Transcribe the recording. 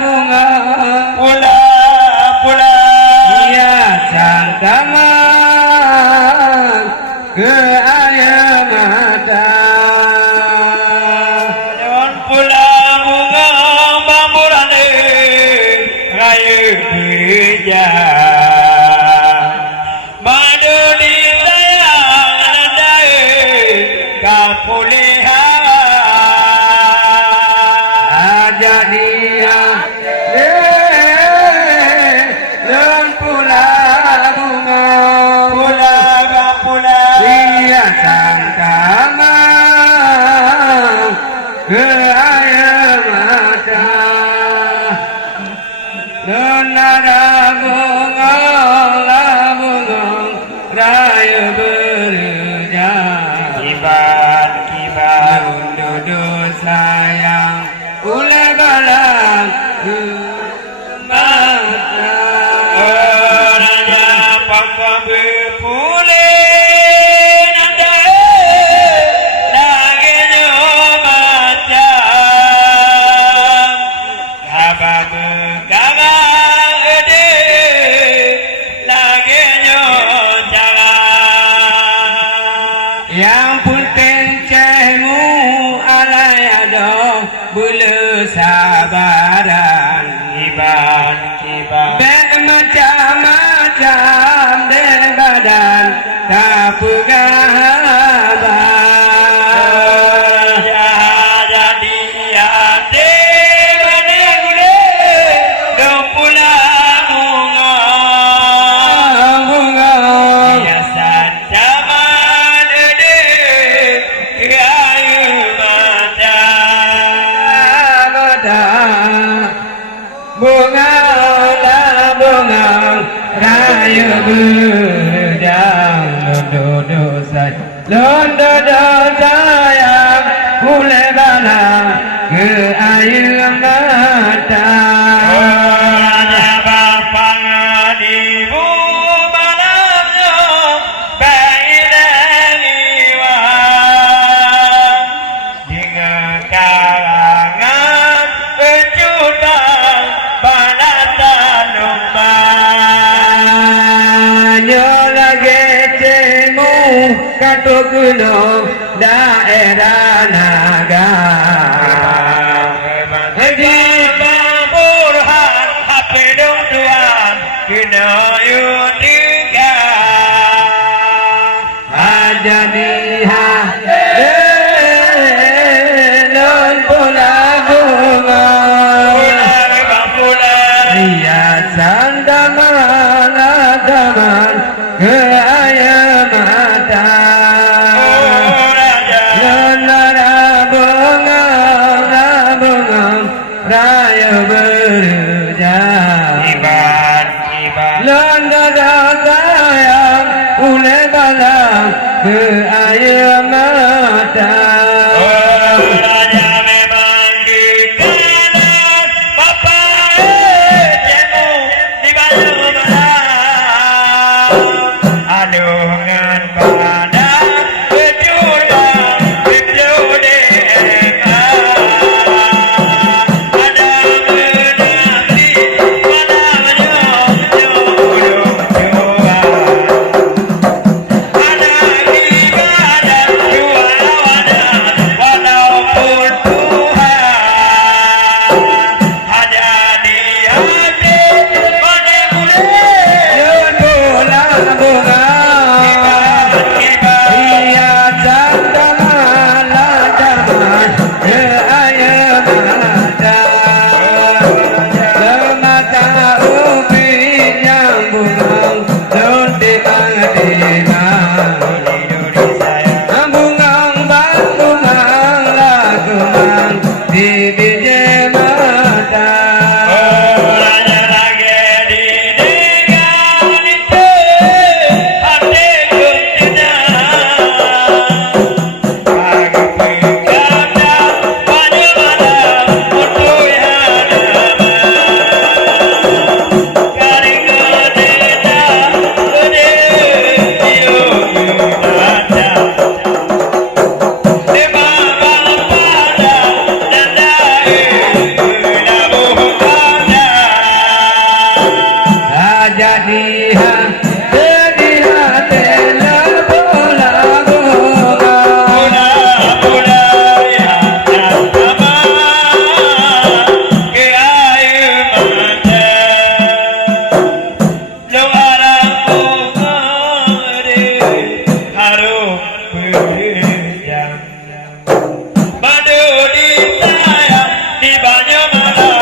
bunga pula hiasan taman ke air mata Yon pula bunga bamburane raya berjaya madu di sayang nadai kapulihan jadinya dan pula bunga pula hiasan taman ke air mata dan ada bunga raya berjaya kibar duduk sayang oleh balang mata raja papa berpulih nada lagi nyobaca kabar berkarang gede lagi nyocara yang pun kencehmu alai ada bulu sabaran kibar Bek macam-macam de badan tak pegaban jadi hati menegule dong pula bunga hiasan zaman ede kayu mata bunga raya berdang londo sayang boleh balang ke air mata raja bapang ibu malamnya bayi dan iwan dengan karangan pejutan balatan nombang lagi temu katuk gunung daerah naga di Burhan hape dong tuan kena yutika jadi non pula bunga hiasan taman ke air mata bunga raya berjaya Landa sayang oleh balang ke air mata raja memang di kanan papa jemu di baju belah alungan badan kejutan kejude ada menanti pada menyok-nyok ada ibadah Ramana